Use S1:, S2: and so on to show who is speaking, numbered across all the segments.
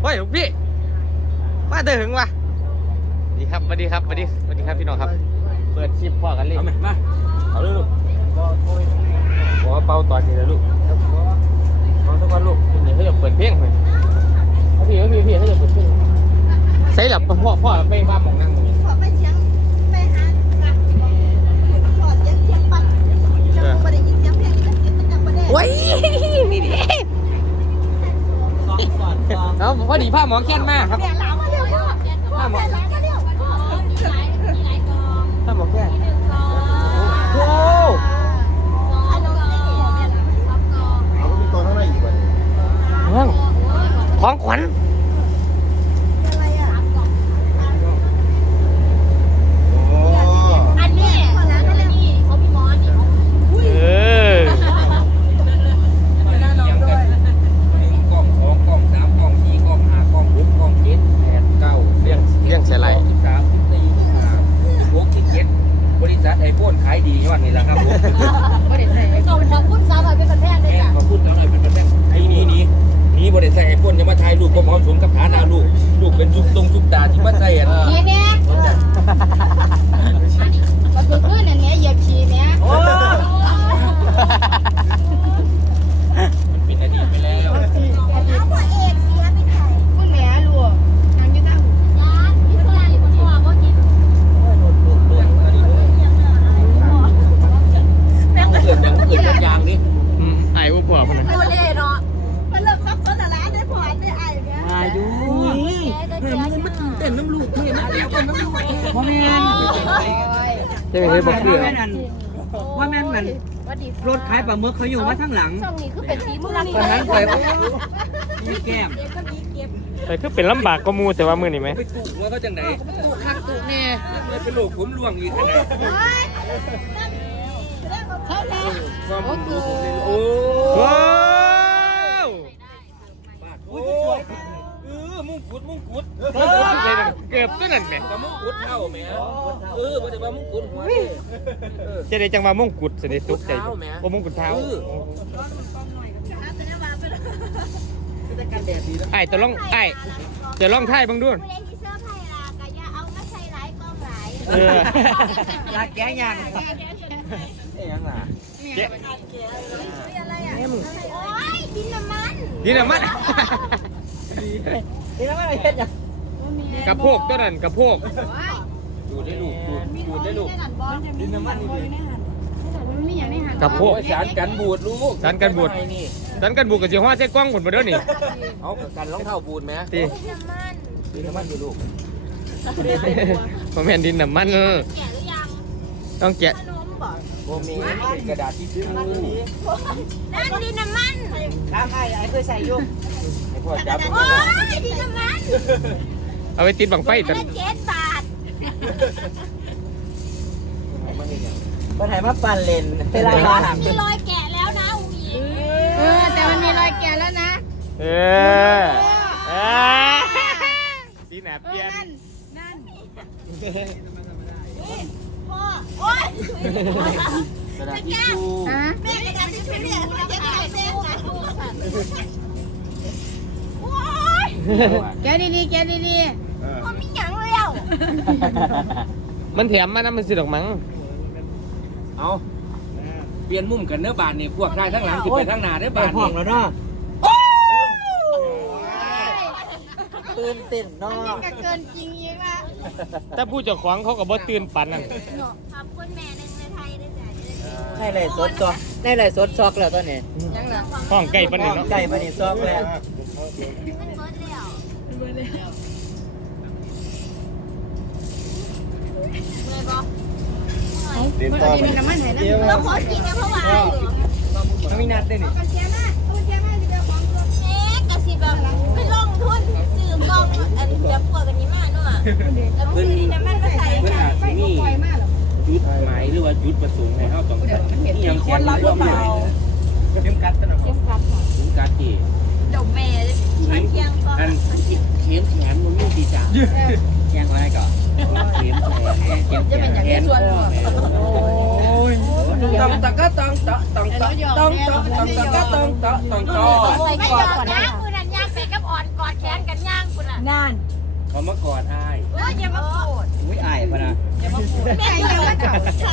S1: เฮ้ยพี่มาเถึงวะสวัสดีครับสวัสดีครับสวัสดีสวัสดีครับพี่น้องครับเปิดคลิปพ่อกันเลยมาเอาลูกขอเป่าตอนนี้เลยลูกเอาสักวันลูกเดี๋ยวเขาจะเปิดเพลงเลยพี่เขาจะเปิดเพลงใส่หลับพ่อไปบ้านมองนั่งตรงนี้
S2: ขอไปเชียงไปหาขอเสียงเชียงปัดจะไม่ได้ยินเสียงเพลงแต่เสียงมันจะไม่ได้
S1: ว้ยนี่ดิเอาพอดีผ้าหมอแค้นมากครับ
S2: แม่หลามมาเร็วพ่อผ้าหมอหลามมาเร็ว
S1: ผ้าหมอแค้นโอ้
S3: เอาก็มีตัวข้างในอีกวัน
S1: ของขวัญ
S2: อะไรอ่ะ
S3: โอ้
S2: อันนี้เขาพี่หมอนี่
S4: กล้อง2กล้อง3กล้อง4กล้อง5กล้อง6กล้อง7 8 9
S1: เลี้ยงเสียไร
S4: 13 14 15 16 17บริษัทไอโฟนขายดียอดนี่แหละครับผม
S2: ส่งของคุณสาวหน่อยเป็นแพงได้จ้ะ
S4: ขอพูดแล้วหน่อยเป็นประเด็นไอ้นี่บริษัทไอโฟนจะมาถ่ายรูปก็เหมาะสมกับฐานะลูกเป็นจุกตาที่มาใส่อ่ะ
S2: นี่เนี่ยก็คือขึ้นอันนี้เหยียบชีเนี่ย
S4: มันเป็นอดีตไปแล้ว
S2: เอาพ่อเอกเสียไปไหนคุณแม่รัวทางยืดตั้งยานพี่สายคุณพ่อก็กิน
S4: เกิดเป็นยางนี่
S1: ไอ้อุปกรณ์มัน
S2: โอเล่เนาะมันเลิกครอบครัวแต่ละได้พอได้ไอ้เนี่ย
S4: อายุเฮ้ยมันตื่นเต้นน้ำลูกเฮ้ยมันตื่นเต้นน้ำลูกพ่อแม่
S1: ใช่ไหมเฮ้ยบอกเพื่อ
S5: ว่าแม่นมันรถขายปลาหมึกเขาอยู่มาทั้งหลัง
S2: ช่องนี้คือเป็นสีมือ
S5: ตอนนั้นไปมีแก้ม
S1: แต่คือเป็นลำบากก็มูแต่ว่ามือนี่ไหม
S4: ไปตุกแล้วก็จังไหนเป็นโรคผมร่วงอีกนะ
S2: เขาแน่
S4: ความรู้ผมเลยโอ้
S1: ว้าว
S4: มุ่งกุด
S1: เกือบตัวนั้นแหม่
S4: กับมุ่งกุดเท่าแม่บ่ได้ว่ามุ่งกุดหัว
S1: จะได้จังว่ามงกุฎจะได้ตกใจว่ามงกุฎเท้าไอ้จะลองไอ้จะลองท่ายบ้างด้วย
S2: ไม่ได้ที่เสื้อผ้าลากะยาเอามาใส่ร้ายกองหลาย
S5: ลากแก้ยัง
S4: เอ้ยังล่ะ
S2: อะไรอ่ะโอ้ยดินน้ำมัน
S1: นี่นะมัน
S5: นี่แล้วอะไรเฮ็ดยัง
S1: กระโพกตัวนั้นกระโพก
S4: ดูได้ลูกดูได้ลูก
S5: ดินน้ำมันนี่
S1: กระโพก
S4: สารกันบูดลูก
S1: ดันกันบุกกับเสียห้อใช้กล้องหมดมาเด้อนี่
S4: เอากันรองเท้าบูดไหม
S1: ตี
S2: ดินน้ำมัน
S4: ดีน้ำมันดูลูก
S1: มาแม่นดินน้ำมัน
S2: แก่หรือยัง
S1: ต้องแกะ
S2: ขนมบอก
S4: โบมีกระดาษที่ซื้อ
S2: นั่นดินน้ำมัน
S5: ตามไอ้เคยใส่ยุ่ง
S4: ให้พ่อจับ
S2: โอ้ยดินน้ำมัน
S1: เอาไปติดบังไฟ
S2: ตั
S1: ตั
S2: วน ละ7 บาท
S5: คนไหนมาปั่นเลนเวลา
S2: มีรอยแกะแล้วนะอุ้งอิงแต่มันมีรอยแกะแล้วนะ
S1: เออสีหนาเปลี่ยน
S2: พ่อโอ้ย
S4: กระดาษที่ชู
S2: แม่กระดาษทิชชู่เนี่ยมันจะใส่เส้นนะโอ้ย
S6: แกดีๆแกดี
S2: พ่อมีหยังแล้ว
S1: มันแถมมานะมันซื้อดอกมัง
S4: เอาเปลี่ยนมุมกันเนื้อบานนี่พวกได้ทั้งหลังที่ไปทั้งหน้าได้
S5: ไป
S4: บาน
S5: ห้อ
S4: นี่
S5: งแล้วเนาะตื่นเต้นเนาะ
S2: ก็เกินจริงอีกละ
S1: ถ้าผู้เจ้าของเขาก็บ่ตื่นปันนั่น
S2: ขอบคุณแม่หนึ่งในไทยด้วยจ้ะ
S5: ได้เลยสดซอกได้เลยสดซอกแล้วตอนนี้
S1: ห้องใกล้ปานนี้เนาะ
S5: ไก่ปนี่ซอกแล้ว
S2: มันเบิดแล้วเมื่อยบ่
S3: เดินต่อไป
S6: ๆน้ำมันไหนนะ
S2: เราขอกินนะเพราะว่าอยู่
S5: มันมีนัดได้นี่
S2: เอ๊ะกะสิแบบไปลงทุนซื้อกล้องอันแบบพวกกันนี้มาเนาะแล้วซื้อนี่น้ำมันมาใส่
S4: เพื่อน
S2: ค่ะ
S4: อาจจะมีจุดหมายหรือว่าจุดประสงค์ให้เขาต้องนี่ยังแข็งหรือเปล่า
S5: เข้มกัดตลอด
S4: ถึงการที่
S2: เจ้าแม่มันเที่ยงก็
S4: อันเข้มแขนมันไม่ดีจ้ะ
S5: ยังไงก่อน
S4: เข้มแขนข้อต้องตะก็ต้องตะก็ต้อง
S2: ใส่กอดนะมือนั้นย่างไปกับอ่อนกอดแขนกันย่าง
S6: นาน
S4: เขามากอดอ้าย
S2: ว่าอย่ามาโกรธ
S5: อุ้ยอายพะนะ
S2: แม่อย่ามาเข่าเขา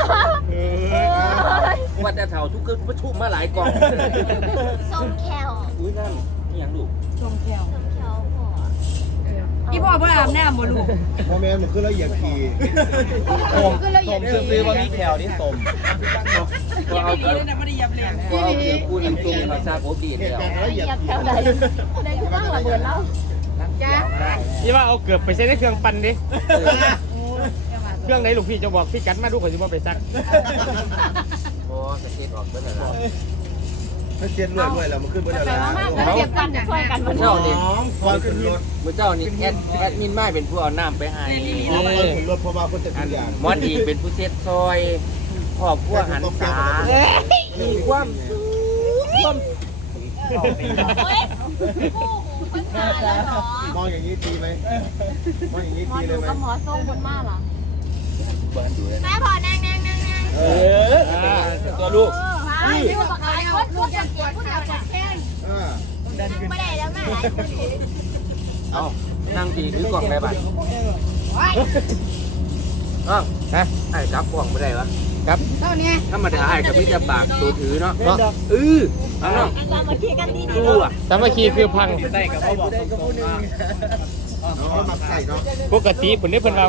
S4: ว่าแต่เถ่าทุกข์ประชุมมาหลายกอง
S2: ส้มแคล
S4: อุ้ยนั่นนี่ยังลูก
S6: ชมแก้ว
S2: ส้มแคลพ่อ
S6: อีพ่อบ่อาบน้ำบ่ลูก
S3: พ่อแม่มันขึ้นแล้วเหยียบขี่
S5: ผมซื้อว่ามีแถวนี่สม
S4: ก็เอาเกือบพูดน้ำจุ่มภาษาโบดีแล้ว
S3: แล้วเหยียบขี่
S2: ได้กูบ้างระเบิดแล้ว
S6: จ้า
S1: นี่ว่าเอาเกือบไปใช้ในเครื่องปั่นดิเครื่องไหนลูกพี่จะบอกพี่กันมาดูข่อยสิบ่ไปซัก
S4: โอ้กระเช็ดออกเมื่อไหร่ละ
S3: ถ้าเจ็ดด้วยแล้วมันขึ้นไปแล้ว
S2: เสียบกันช่วยกัน
S4: เมื่อเจ้านี่
S3: ก่อนขึ้นรถ
S4: เมื่อเจ้านี่แอดมินไม่เป็นผู้เอาน้ำไปให้
S3: ก่อนขึ้นรถเพราะว่าคนจะทุกอย่าง
S4: มอนอีเป็นผู้เช็ดซอยขอบพวกหันษามีความสุขความ
S2: เฮ้ยคู่หูคนมาแล้วเหรอ
S3: มองอย่างนี้ตีไหมมองอย่างนี้
S2: หมอ
S3: ตีเล
S2: ดู
S3: ยไหม
S2: กับหมอส้มคนมาเหรอ
S4: บ้านดูเลย
S2: แม่พอนั่ง
S3: เอ
S4: ตัวลูก
S2: ไปดูปากกาคนพูดอย่างเสียงพูดอย่างแข้ง
S3: อ
S2: นั่งไม่ได้แล้วแม่หลายคนอยู่
S4: เอานั่งดีหรือกล่องในบ้านอ้าวฮะไอ้จับกล่องไม่ได้วะ
S6: เท่านี้
S4: ถ้ามาถ่ายกับพี่จะปากตัวถือเนาะเอาเนาะ
S2: อาจารย์มาเคลียร์กันดี
S4: ดูอ่ะ
S1: สามัคคีคือพัง
S5: ได้กับเขาบอกตรงๆว่า
S3: เอามาใส่เนาะ
S1: ปกติผลได้เพิ่นเรา
S2: ๆ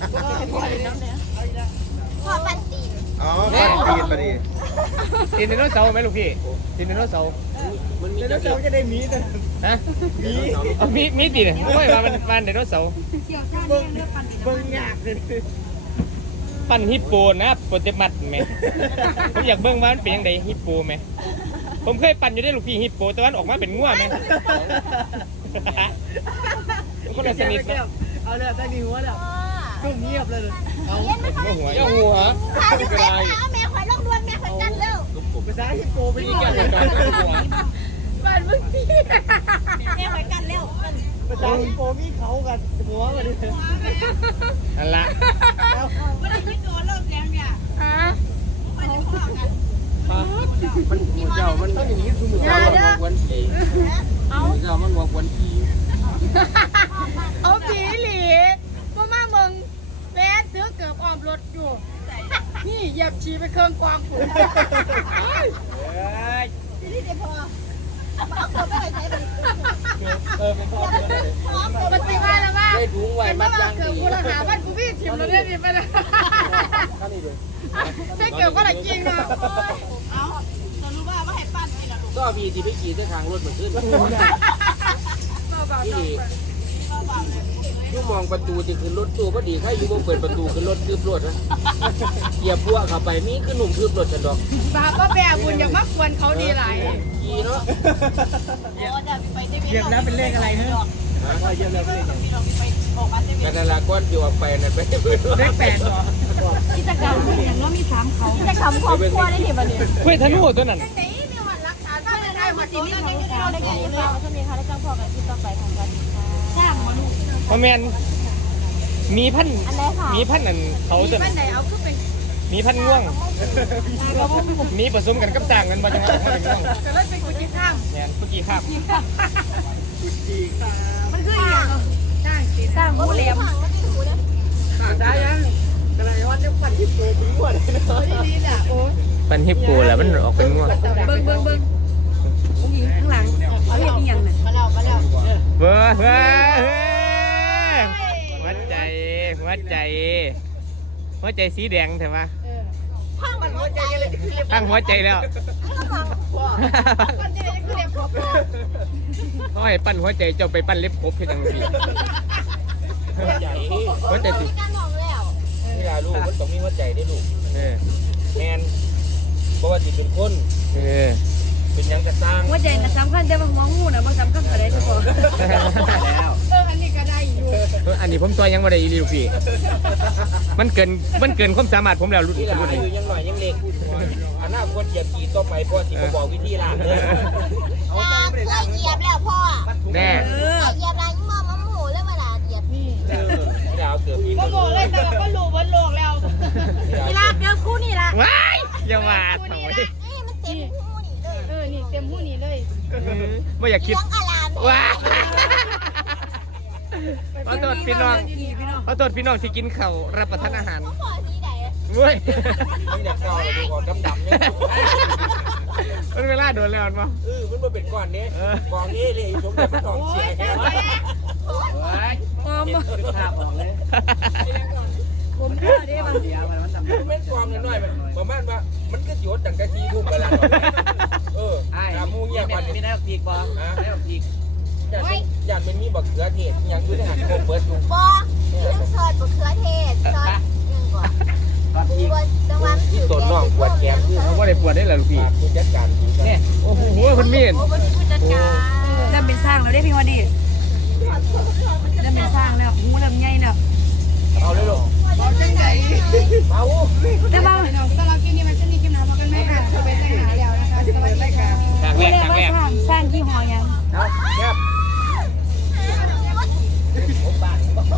S2: พ่อปันตีน
S3: อ๋อตีนมาดิ
S1: ตีนไดโนเสาร์ไหมลูกพี่ตีนไดโนเสาร์
S4: มันมี
S5: แล้ว
S4: เจ้า
S5: เราจะได้มีแต่
S1: ฮะมีตีนโอ้ยมันไดโนเสาร์
S6: เกี่ยวซ่าเนี่ยเลือกปัน
S5: เบิ่งยากเลย
S1: ปั่นฮิปโปนะโปเตมัสไหมผมอยากเบิ่งว่ามันเป็นยังไงฮิปโปไหมผมเคยปั่นอยู่ได้ลูกพี่ฮิปโปแต่ว่าออกมาเป็นง่วไหมคนละชนิดเนาะ
S5: เอาเลยได้ดีหัวแล้ว
S2: พ่อ
S5: ซุ่มเงียบเลย
S2: เลี้ยงไม่ค่อย
S1: หัว
S4: เจ้าหัว
S2: พาดูเซ็ตแล้วแม่ขวัญลงดวนแม่ขวัญกันเร็ว
S5: ภาษาฮิปโปไม่
S1: นี่
S5: ได้
S1: แกเป็นการหัว
S2: บ้านมึงพี่แม่ขวัญกันเร็ว
S5: ภาษาฮิปโปมีเขากันหัวมาดิ
S1: นั่นละ
S2: ไม่ได้โดนเริ่มแล้วเนี่ยมันจะพ่อกัน
S4: มันเจ้ามันอย่างนี้คือมือเจ้ามันววันผีมือเจ้ามันวันผี
S6: เอาผีหลีพ่อมาเมืองแม่ซื้อเกือบออมรถอยู่นี่เหยียบฉีไปเครื่องกวางปุ๋ย
S2: ที่นี่เดี๋ยวพอเอาตัวไปใช้ไป
S1: เป็นพ่อ
S6: มันสิว่าแล้วว่า
S4: ได้ถุงไว้
S6: เป็น
S4: มั
S6: เมื่
S4: ด
S6: อวาย
S4: าน ง
S6: เกือบ
S4: ดี
S6: กูละหาวันกูพี่ถิ่มแล้วเนี่ยดิไปนะใช่เกือบก็ละจริงนะ
S2: เอาจะรู้ว่าให้ปั้นไปแล้วลูก
S4: ก็มีที่ไปขี่เส้นทางรถเหมือนขึ้นที่ยูมองประตูจะขึ้นรถตู้ก็ดีถ้าอยู่บนเปิดประตูขึ้นรถคืบรถนะเหยียบพวกเข้าไปมีขึ้นหนุ่มคืบรถฉันดอก
S6: บาปก็แบบุญอย่ามาควรเขาดีหลาย
S4: ขี่เนาะ
S2: โอ้เดี๋ยวไปได้
S5: เรียกแล้วเป็นเลขอะไรฮะว่าเยอะแล้วเป็นเลขอะไร
S2: เราไปออกมาได้
S4: กันนั่นละก้อนที่ว่าไปนั่นไปเพื่อน
S5: เลข8เหรอ
S6: กิจกรรมอย่างเรามี3เขา
S2: จะทำครอบครัวได้ทีวันนี้
S1: เฮ้ยธนูตัวนั้น
S2: ไหนมีวันรักษาบ้านได้มาสิมีของเราได้กันอยู่แล้วจะมีค่ะได้จ้างพ่อกันที่ต่อไปทำกันค่ะ
S6: สร้างมาลูก
S1: พ่อแมนมีพัน
S2: อันไหนค่ะ
S1: มีพันนั่นเขาตัว
S6: บ้า
S1: นั้น น
S6: ไหนเอาขึ้นเป็น
S1: มีพันง่วง มีผสมกันกับต่างกันบ่จังหวะเขาเป็นง่วง
S6: แต่รถเป็นกุจิข้าม
S1: เนี่ยเมื่อกี้ครับ
S6: มันคืออย่างสร้างสีสร้างผู้เหลี่ยม
S5: ภาษายังอะไรว่าจะปั่นฮิปโปมีหัวเลยนะ
S6: ดีจ้ะโอ้
S1: เป็นฮิปโปแล้วมันออกเป็นง่วง
S6: เบิ่งผู้หญิงข้างหลังเอาเห็นอีหยังน่ะ
S2: มาแล้วมาแล้ว
S1: เบ้อเฮ้ยหัวใจหัวใจหัวใจสีแดงใช่ไหม
S2: ห้องมันหัวใจเลย
S1: ตั้งหัวใจแล้ว
S2: มันจะได้คือเรียกพ่อ
S1: เขาให้ปั้นหัวใจเจ้าไปปั้นเล็บครบเพียงที
S4: ใหญ่
S1: หัวใจติ
S2: การมองแล้ว
S4: เวลาลูกมันต้องมีหัวใจได้ลูก
S1: เออ
S4: แมนเพราะว่าจิตเป็นคน
S1: เออ
S4: เป็นยังกระสร้าง
S6: ว่าใจน่ะสำคัญแต่ว่าหัวงูน่ะมันสำคัญกว่าได้เฉพาะ
S5: แล้ว
S6: อันนี้ก็ได้อยู่
S1: อันนี้ผมตัวยังไม่ได้อีหลีลูกพี่มันเกินความสามารถผมแล้วรุ่น
S4: ที่หลา
S1: รุ่น
S4: น
S1: นี้
S4: อยู่ยังหน่อยยังเล็กอนาคตเหยียบขี่ต่อไปพ่อที่บอกวิธีล้างเลย
S2: เคยเหยียบแล้วพ่อ
S1: แน่
S2: เหยียบอะไรมอมหมูเลยเวลาเหยียบนี่
S4: ที่ดาวเกือบปี
S6: ก็บอกเลยแต่ก็รู้บนโลกแล้ว
S2: กีฬาเดิมคู่นี่ละ
S1: ว้ายอย่ามาถอย
S2: นี่มันเต็มคู่นี่เลย
S6: นี่เต็มหู้นี่เลย
S1: ไม่อยากคิด
S2: เลี้ยงอาราม
S1: ว้ายขอโทษพี่น้องขอโทษพี่น้องที่กินข้าวรับประทานอาหาร
S2: เขาขอสีไหน
S1: เว้ย
S4: มันอยากก้าวไปดูก่อนดำๆเนี่ย
S1: มันเวลาโดนแล้วมั้ง
S4: มันมาเป็นก้อนนี้กองนี้เลยสมเด็จพระทองเสียแค่
S6: ออม
S5: ภาพออกเลย
S6: ผมก็ได้บาง
S5: เสียมันทำ
S4: มันเป็นกองน้อยๆประมาณว่ามันก็หยดดังกะทีทุ่มกันแล้วตามูเงียบกว่า
S5: มีได้พีกบอได้พีก
S4: อยากเป็นมีบักเขือเทศยังดูได้หันโคเบิร์ดดู
S2: บอเรื่องซอสมะเขือเทศซอสยังก่อน
S5: ครับพีก
S2: จังหวะ
S4: ที่ต้นน้องปวดแขนคือ
S1: เขาไม่ได้ปวดได้หรอลูกพี่
S4: ผู้จัดการเนี่ย
S1: โอ้โหคุณมีน
S2: โอ้วันนี้ผู้จัดการ
S6: เริ่มเป็นสร้างแล้วได้พี่วดีเริ่มเป็นสร้างแล้วหูเริ่มใหญ่แล้ว
S4: เอาเลยลูก
S6: บอกจังไง
S4: เอา
S6: แต่ว่าสำหรับกินนี่มันจะมีกินน้ำมากันไหมค่ะจะเป็นได้หาแล้วนะคะสวัสดีค่ะ
S1: ทางแรกทางแรก
S6: สร้างที่หอยัง
S4: เอาแคบผมบ้าน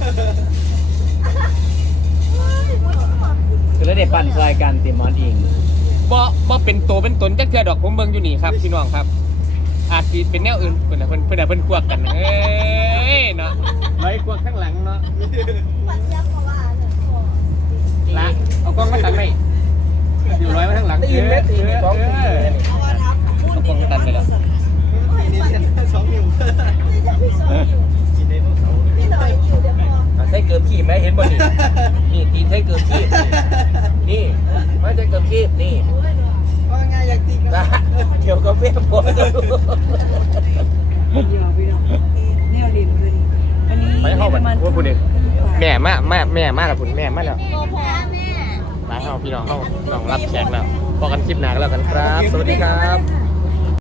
S5: คือแล้วเด็กปั่นซอยกันตีมอนอิง
S1: บ่เป็นโตเป็นตนจักเทื่อดอกผมเบิ่งอยู่นี่ครับพี่น้องครับ อาจสิเป็นแนวอื่นเพิ่นน่ะเพิ่นควบกันเอ้ยเนาะไว้ควบข้างหลังเนาะ
S2: ปัดยักษ์มาว่าเนี่ย
S1: ละเอากล้องมาตั้งไว้อยู่ร้อยมาข้างหลัง
S4: ตีนเม็ดตีนสองตีน
S1: เอากล้องตันไปแล้ว
S3: นี่เส้น2 นิ้ว
S2: พี่หน่อยอยู่เดี๋ยวพอ
S4: ใช้เกือบขีบไหมเห็นบ่นี่นี่ตีนใช้เกือบขีบนี่ไม่ใช่เกือบขีบนี่
S5: ว่าไงอยากตีกัน
S4: นะเกี่ยวกับเว็บพอจะรู้
S6: พี่น้องแนวริมเลยวันนี้
S1: ไปเข้ากันว่าพูดเองแม่มาแล้วพุ่นแม่มาแล้ว
S2: โมพอแม่
S1: มาเข้าพี่น้องเข้าน้องรับแขกแล้วพอกันคลิปหน้าก็แล้วกันครับ สวัสดีครับ